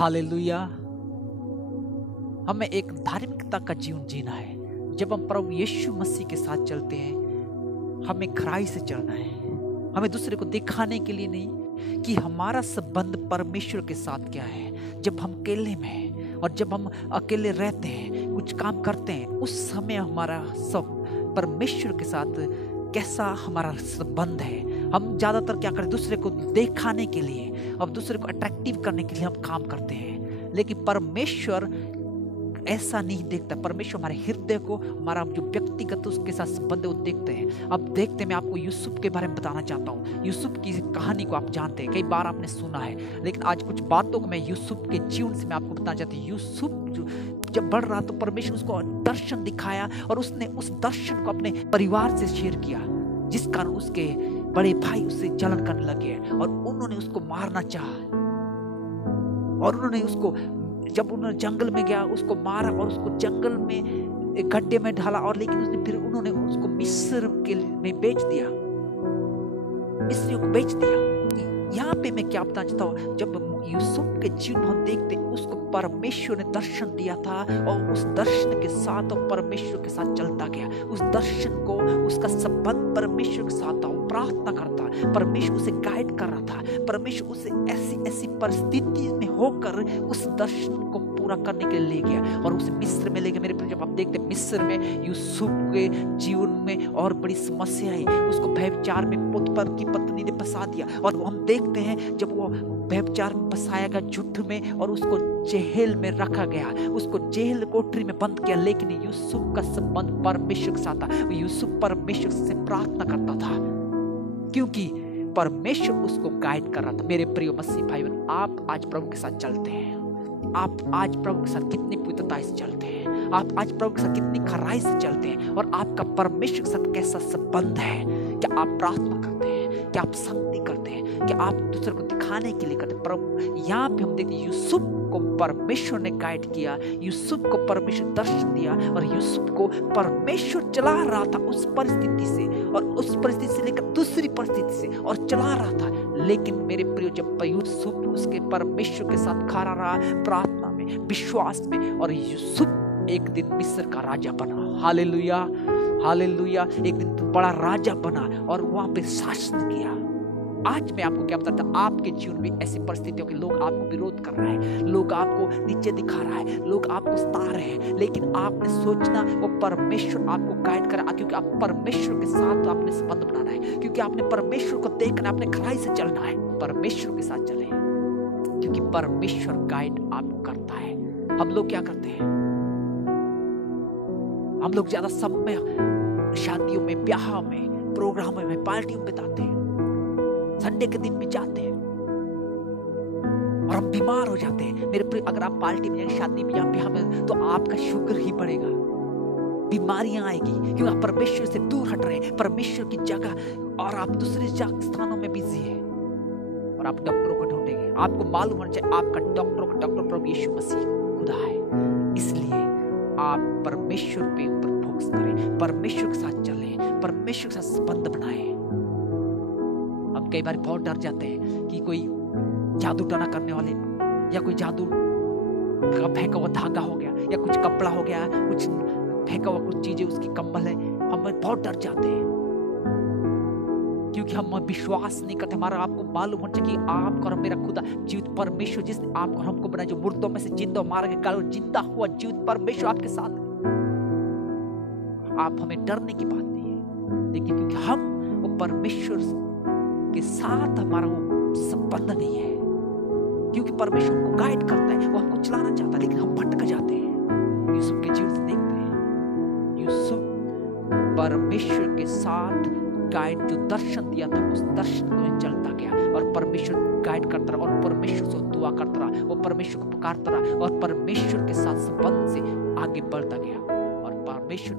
Hallelujah. हमें एक धार्मिकता का जीवन जीना है। जब हम प्रभु यीशु मसीह के साथ चलते हैं, हमें खराई से चलना है। हमें दूसरे को दिखाने के लिए नहीं कि हमारा संबंध परमेश्वर के साथ क्या है। जब हम अकेले में हैं और जब हम अकेले रहते हैं, कुछ काम करते हैं, उस समय हमारा सब परमेश्वर के साथ कैसा हमारा संबंध है। हम ज्यादातर क्या करते हैं, दूसरे को दिखाने के लिए और दूसरे को अट्रैक्टिव करने के लिए हम काम करते हैं। लेकिन परमेश्वर ऐसा नहीं देखता। परमेश्वर हमारे हृदय को, हमारा जो व्यक्तिगत उसके साथ संबंध है वो देखते हैं। अब देखते मैं आपको यूसुफ के बारे में बताना चाहता हूँ। यूसुफ की कहानी को आप जानते हैं, कई बार आपने सुना है, लेकिन आज कुछ बातों को मैं यूसुफ के जीवन से मैं आपको बताना चाहती हूँ। यूसुफ जब बढ़ रहा तो परमेश्वर उसको दर्शन दिखाया और उसने उस दर्शन को अपने परिवार से शेयर किया, जिस कारण उसके बड़े भाई उससे जलन करने लगे और उन्होंने उसको मारना चाहा। और उन्होंने उसको, जब उन्होंने जंगल में गया, उसको मारा और उसको जंगल में एक गड्ढे में डाला। और लेकिन उसने फिर उन्होंने उसको मिस्र के में बेच दिया, मिस्रियों को बेच दिया। यहाँ पे मैं क्या बताना चाहता हूँ, जब यूसुफ के जीवन हम देखते उसको परमेश्वर ने दर्शन दिया था और उस दर्शन के साथ वो परमेश्वर के साथ चलता गया। उस दर्शन को, उसका संबंध परमेश्वर के साथ था। वो प्रार्थना करता, परमेश्वर उसे गाइड कर रहा था। परमेश्वर उसे ऐसी ऐसी परिस्थिति में होकर उस दर्शन को पूरा करने के लिए ले गया और उसे मिस्र में ले गया। मेरे प्रिय, जब आप देखते मिस्र में यूसुफ के जीवन में और बड़ी समस्या आई। उसको व्यभिचार में पोतीफर की पत्नी ने फंसा दिया और हम देखते हैं जब वो व्यभिचार में फंसाया गया झूठ में और उसको जेल में रखा गया, उसको जेल कोठरी में बंद किया। लेकिन यूसुफ का संबंध परमेश्वर के साथ था। यूसुफ परमेश्वर से प्रार्थना करता था क्योंकि परमेश्वर उसको गाइड कर रहा था। मेरे प्रिय मसीह भाई बहन, आप आज प्रभु के साथ चलते हैं। आप आज प्रभु के साथ कितनी पवित्रता से चलते हैं, आप आज प्रभु के साथ कितनी खराई से चलते हैं और आपका परमेश्वर के साथ कैसा संबंध है। क्या आप प्रार्थना करते हैं, क्या आप संगति करते हैं, क्या आप दूसरे को दिखाने के लिए करते हैं। प्रभु यहाँ पे हम देखते हैं यूसुफ को परमेश्वर ने गाइड किया, यूसुफ को परमेश्वर दर्शन दिया और यूसुफ को परमेश्वर चला रहा था उस परिस्थिति से और उस परिस्थिति से लेकर दूसरी परिस्थिति से और चला रहा था। लेकिन मेरे प्रिय, जब यूसुफ उसके परमेश्वर के साथ खड़ा रहा प्रार्थना में, विश्वास में, और यूसुफ एक दिन मिस्र का राजा बना। Hallelujah, hallelujah. एक दिन तो बड़ा राजा बना और वहां पे शासन किया। आज मैं आपको क्या बताता हूं, आपके जीवन में ऐसी परिस्थितियों के लोग आपको विरोध कर रहा है, लोग आपको नीचे दिखा रहा है, लोग आपको सता रहे हैं, लेकिन आपने सोचना वो परमेश्वर आपको गाइड करा, क्योंकि आप परमेश्वर के साथ आपने संबंध बनाना है, क्योंकि आपने परमेश्वर को देखना, आपने खराई से चलना है। परमेश्वर के साथ चले क्योंकि परमेश्वर गाइड आपको करता है। हम लोग क्या करते हैं, हम लोग ज्यादा समय शादियों में, ब्याह में, प्रोग्रामों में, पार्टियों में बिताते हैं, संडे के दिन भी जाते हैं और हम बीमार हो जाते हैं। मेरे प्रिय, अगर आप पार्टी में, शादी में या ब्याह में, तो आपका शुगर ही बढ़ेगा, बीमारियां आएगी क्योंकि आप परमेश्वर से दूर हट रहे हैं, परमेश्वर की जगह, और आप दूसरे स्थानों में बिजी हैं और आप डॉक्टरों को ढूंढेंगे। आपको मालूम होना चाहिए आपका डॉक्टर प्रभु यीशु मसीह खुदा है। इसलिए आप परमेश्वर पे फोकस करें, परमेश्वर के साथ चलें, परमेश्वर के साथ संबंध बनाएं। हम कई बार बहुत डर जाते हैं कि कोई जादू टोना करने वाले या कोई जादू का फेंका हुआ धागा हो गया या कुछ कपड़ा हो गया, कुछ फेंका हुआ कुछ चीजें, उसकी कंबल है, हम बहुत डर जाते हैं क्योंकि हम विश्वास नहीं करते। हमारा आपको मालूम होना चाहिए कि आपको और मेरा खुदा जीवित परमेश्वर, जिसने आपको हमको बनाया, जो मुर्दों में से जिंदा मार के काल जिंदा हुआ जीवित परमेश्वर आपके साथ है। आप हमें डरने की बात नहीं है, लेकिन क्योंकि हम वो परमेश्वर के साथ हमारा वो संबंध नहीं है, क्योंकि परमेश्वर को गाइड करता है, वो हमको चलाना चाहता है, लेकिन हम भटक जाते हैं। यूसुफ के जीवन से देखते हैं, यूसुफ परमेश्वर के साथ गाइड, जो दर्शन दिया था उस दर्शन को चलता गया और परमेश्वर गाइड करता रहा और परमेश्वर से दुआ करता रहा, वो परमेश्वर को पुकारता रहा और परमेश्वर के साथ संबंध से आगे बढ़ता गया और परमेश्वर